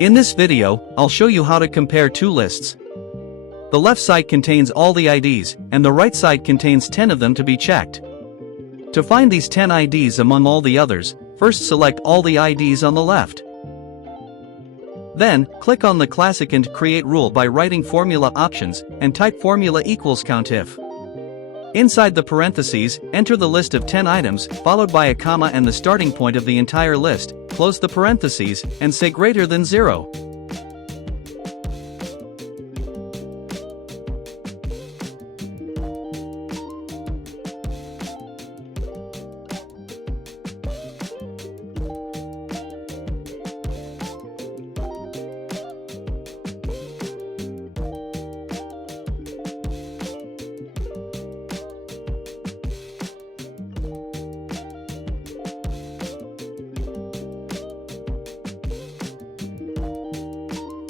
In this video, I'll show you how to compare two lists. The left side contains all the IDs, and the right side contains 10 of them to be checked. To find these 10 IDs among all the others, first select all the IDs on the left. Then, click on the classic and create rule by writing formula options, and type formula equals Countif. Inside the parentheses, enter the list of 10 items, followed by a comma and the starting point of the entire list, close the parentheses, and say greater than 0.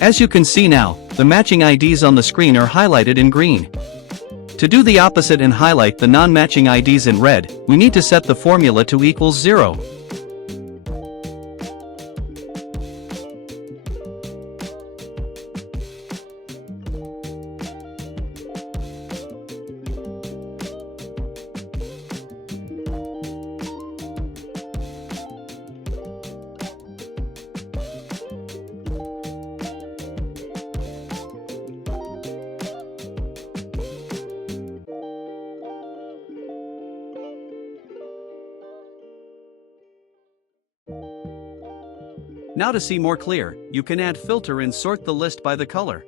As you can see now, the matching IDs on the screen are highlighted in green. To do the opposite and highlight the non-matching IDs in red, we need to set the formula to equals 0. Now to see more clear, you can add filter and sort the list by the color.